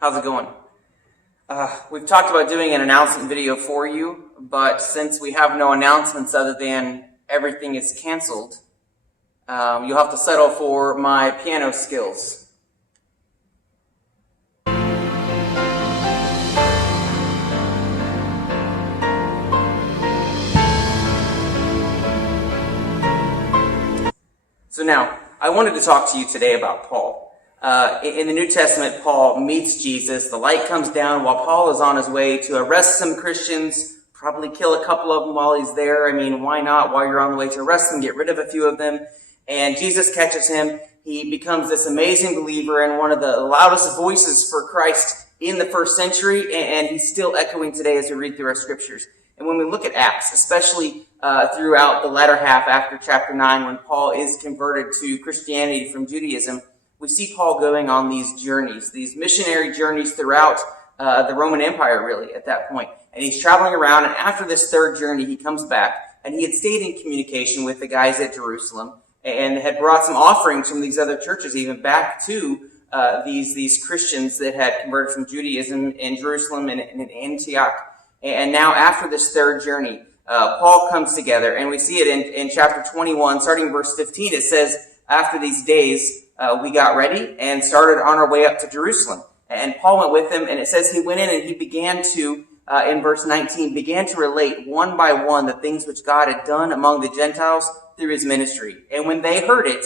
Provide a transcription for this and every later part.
How's it going? We've talked about doing an announcement video for you, but since we have no announcements other than everything is canceled, you'll have to settle for my piano skills. So now, I wanted to talk to you today about Paul. In the New Testament, Paul meets Jesus. The light comes down while Paul is on his way to arrest some Christians, probably kill a couple of them while he's there. I mean, why not? While you're on the way to arrest them, get rid of a few of them. And Jesus catches him. He becomes this amazing believer and one of the loudest voices for Christ in the first century, and he's still echoing today as we read through our scriptures. And when we look at Acts, especially throughout the latter half after chapter 9, when Paul is converted to Christianity from Judaism, we see Paul going on these journeys, these missionary journeys throughout the Roman Empire, really, at that point. And he's traveling around, and after this third journey, he comes back, and he had stayed in communication with the guys at Jerusalem, and had brought some offerings from these other churches, even back to these Christians that had converted from Judaism in Jerusalem and in Antioch. And now, after this third journey, Paul comes together, and we see it in chapter 21, starting in verse 15. It says, after these days, we got ready and started on our way up to Jerusalem. And Paul went with him, and it says he went in and he began to, in verse 19, began to relate one by one the things which God had done among the Gentiles through his ministry. And when they heard it,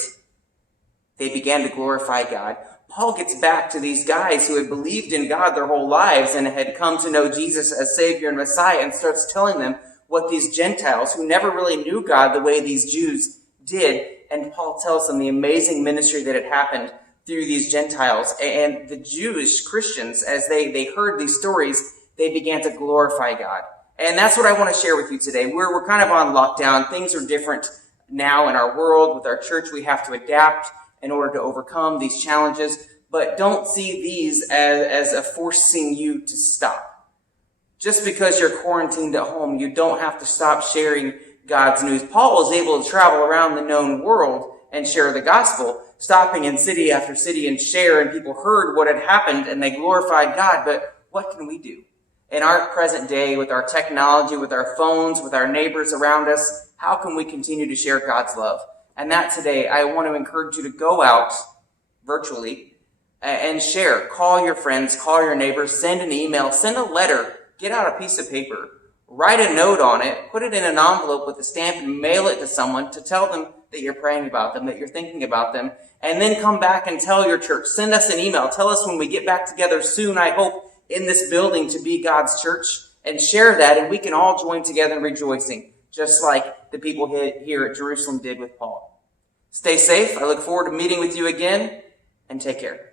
they began to glorify God. Paul gets back to these guys who had believed in God their whole lives and had come to know Jesus as Savior and Messiah, and starts telling them what these Gentiles, who never really knew God the way these Jews did, and Paul tells them the amazing ministry that had happened through these Gentiles. And the Jewish Christians, as they heard these stories, they began to glorify God. And that's what I want to share with you today. We're kind of on lockdown. Things are different now in our world. With our church, we have to adapt in order to overcome these challenges. But don't see these as a forcing you to stop. Just because you're quarantined at home, you don't have to stop sharing God's news. Paul was able to travel around the known world and share the gospel, stopping in city after city and share, and people heard what had happened and they glorified God. But what can we do? In our present day, with our technology, with our phones, with our neighbors around us, how can we continue to share God's love? And that today, I want to encourage you to go out virtually and share. Call your friends, call your neighbors, send an email, send a letter, get out a piece of paper. Write a note on it, put it in an envelope with a stamp, and mail it to someone to tell them that you're praying about them, that you're thinking about them, and then come back and tell your church. Send us an email. Tell us when we get back together soon, I hope, in this building to be God's church, and share that, and we can all join together in rejoicing, just like the people here at Jerusalem did with Paul. Stay safe. I look forward to meeting with you again, and take care.